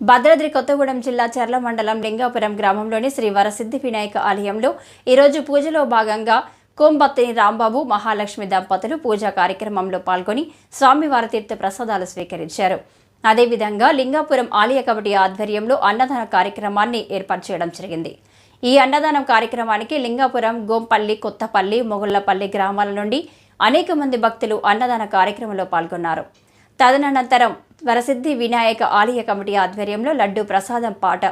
భద్రాద్రి కొత్తగూడెం జిల్లా చర్ల మండలం లింగాపురం గ్రామంలోని శ్రీ వరసిద్ధి వినాయక ఆలయంలో ఈరోజు పూజలో భాగంగా కోంబత్తిని రాంబాబు మహాలక్ష్మి దంపతులు పూజా కార్యక్రమంలో పాల్గొని స్వామివారి తీర్థ ప్రసాదాలు స్వీకరించారు. అదేవిధంగా లింగాపురం ఆలయ కమిటీ ఆధ్వర్యంలో అన్నదాన కార్యక్రమాన్ని ఏర్పాటు చేయడం జరిగింది. ఈ అన్నదానం కార్యక్రమానికి లింగాపురం, గోంపల్లి, కొత్తపల్లి, మొగుళ్లపల్లి గ్రామాల నుండి అనేక మంది భక్తులు అన్నదాన కార్యక్రమంలో పాల్గొన్నారు. తదనంతరం వరసిద్ధి వినాయక ఆలయ కమిటీ ఆధ్వర్యంలో లడ్డు ప్రసాదం పాట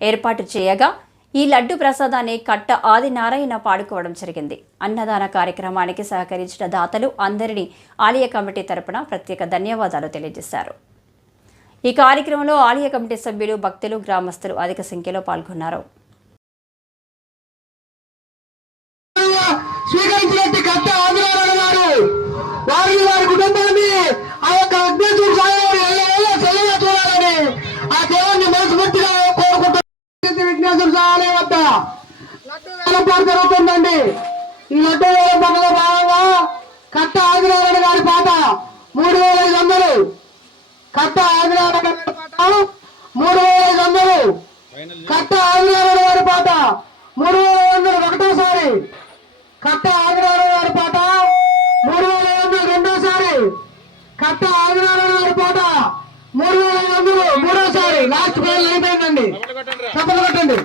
ఏర్పాటు చేయగా ఈ లడ్డు ప్రసాదాన్ని కట్ట ఆదినారాయణ పాడుకోవడం జరిగింది. అన్నదాన కార్యక్రమానికి సహకరించిన దాతలు అందరినీ ఆలయ కమిటీ తరపున ప్రత్యేక ధన్యవాదాలు తెలియజేశారు. ఈ కార్యక్రమంలో ఆలయ కమిటీ సభ్యులు, భక్తులు, గ్రామస్తులు అధిక సంఖ్యలో పాల్గొన్నారు. జరుగుతుందండి. ఈ లడ్డు వేల పండుగ భాగంగా కట్ట ఆదినారాయణ గారి పాట 3500, కట్ట ఆదినారాయణ గారి పాట 3500, కట్ట ఆదినారాయణ గారి పాట 3500 ఒకటోసారి, కట్ట ఆదినారాయణ గారి పాట 3500 రెండోసారి, కట్ట ఆదినారాయణ గారి పాట 3500 మూడోసారి. లాస్ట్ పేరు అయిపోయిందండి. చప్పట్లు కొట్టండి.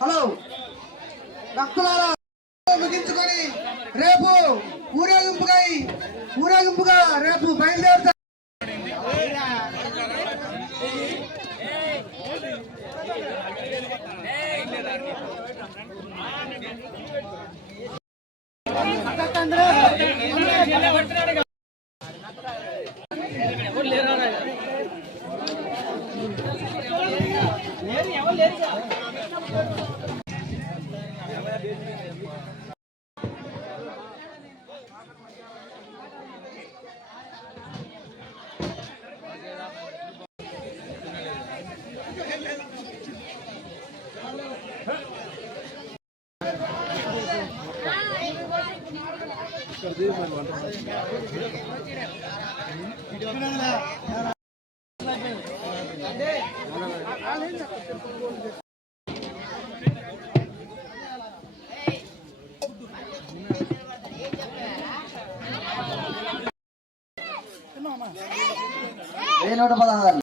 హలో భక్తులారా, ముగించుకొని రేపు ఊరేగింపుగా రేపు బయలుదేరుతారు. ఏ 116